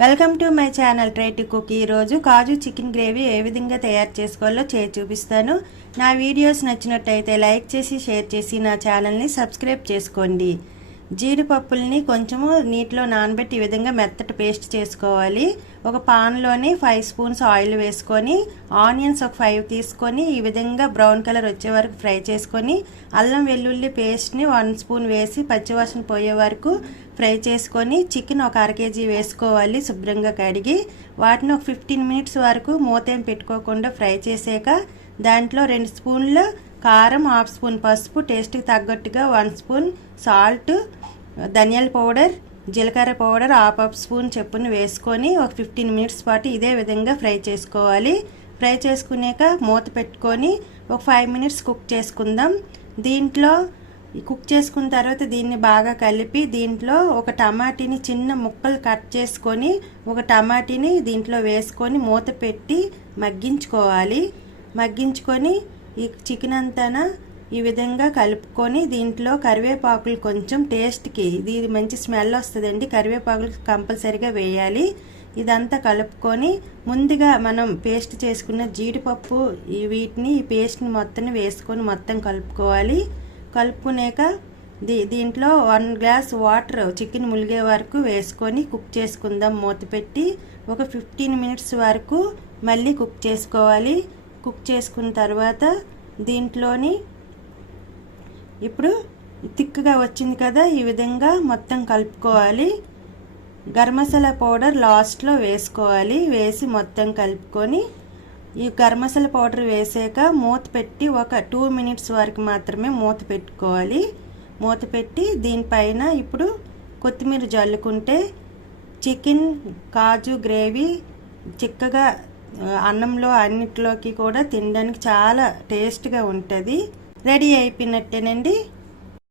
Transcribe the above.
Welcome to my channel try to cook. ఈరోజు కాజు chicken gravy ఏ విధంగా తయారు చేసుకోవాలో చూపిస్తాను. నా వీడియోస్ నచ్చినట్టయితే లైక్ చేసి షేర్ చేసి నా ఛానల్ని సబ్స్క్రైబ్ చేసుకోండి. జీడిపప్పుల్ని కొంచెము నీటిలో నానబెట్టి ఈ విధంగా మెత్తటి పేస్ట్ చేసుకోవాలి. ఒక పాన్లోని 5 స్పూన్స్ ఆయిల్ వేసుకొని ఆనియన్స్ ఒక 5 తీసుకొని ఈ విధంగా బ్రౌన్ కలర్ వచ్చే వరకు ఫ్రై చేసుకొని అల్లం వెల్లుల్లి పేస్ట్ని 1 స్పూన్ వేసి పచ్చివాసన పోయే వరకు ఫ్రై చేసుకొని చికెన్ ఒక 1/2 kg వేసుకోవాలి. శుభ్రంగా కడిగి వాటిని ఒక 15 మినిట్స్ వరకు మూతేం పెట్టుకోకుండా ఫ్రై చేసాక దాంట్లో 2 స్పూన్ల కారం, 1/2 స్పూన్ పసుపు, టేస్ట్కి తగ్గట్టుగా 1 స్పూన్ సాల్ట్, ధనియాల పౌడర్, జీలకర్ర పౌడర్ 1/2 స్పూన్ చెప్పుని వేసుకొని ఒక 15 మినిట్స్ పాటు ఇదే విధంగా ఫ్రై చేసుకోవాలి. ఫ్రై చేసుకున్నాక మూత పెట్టుకొని ఒక 5 మినిట్స్ కుక్ చేసుకుందాం. దీంట్లో కుక్ చేసుకున్న తర్వాత దీన్ని బాగా కలిపి దీంట్లో ఒక టమాటీని చిన్న ముక్కలు కట్ చేసుకొని ఒక టమాటీని దీంట్లో వేసుకొని మూత పెట్టి మగ్గించుకోవాలి. మగ్గించుకొని ఈ చికెన్ అంతా ఈ విధంగా కలుపుకొని దీంట్లో కరివేపాకులు కొంచెం టేస్ట్కి ఇది మంచి స్మెల్ వస్తుందండి. కరివేపాకులు కంపల్సరీగా వేయాలి. ఇదంతా కలుపుకొని ముందుగా మనం పేస్ట్ చేసుకున్న జీడిపప్పు వీటిని ఈ పేస్ట్ని మొత్తం వేసుకొని మొత్తం కలుపుకోవాలి. కలుపుకున్నాక దీంట్లో 1 గ్లాస్ వాటర్ చికెన్ ములిగే వరకు వేసుకొని కుక్ చేసుకుందాం. మూత పెట్టి ఒక 15 మినిట్స్ వరకు మళ్ళీ కుక్ చేసుకోవాలి. కుక్ చేసుకున్న తర్వాత దీంట్లోని ఇప్పుడు థిక్గా వచ్చింది కదా, ఈ విధంగా మొత్తం కలుపుకోవాలి. గరం మసాలా పౌడర్ లాస్ట్లో వేసుకోవాలి. వేసి మొత్తం కలుపుకొని ఈ గరం మసాలా పౌడర్ వేసాక మూత పెట్టి ఒక 2 మినిట్స్ వరకు మాత్రమే మూత పెట్టుకోవాలి. మూత పెట్టి దీనిపైన ఇప్పుడు కొత్తిమీర జల్లుకుంటే చికెన్ కాజు గ్రేవీ చిక్కగా అన్నంలో అన్నిట్లోకి కూడా తినడానికి చాలా టేస్ట్గా ఉంటుంది. రెడీ అయిపోయినట్టేనండి.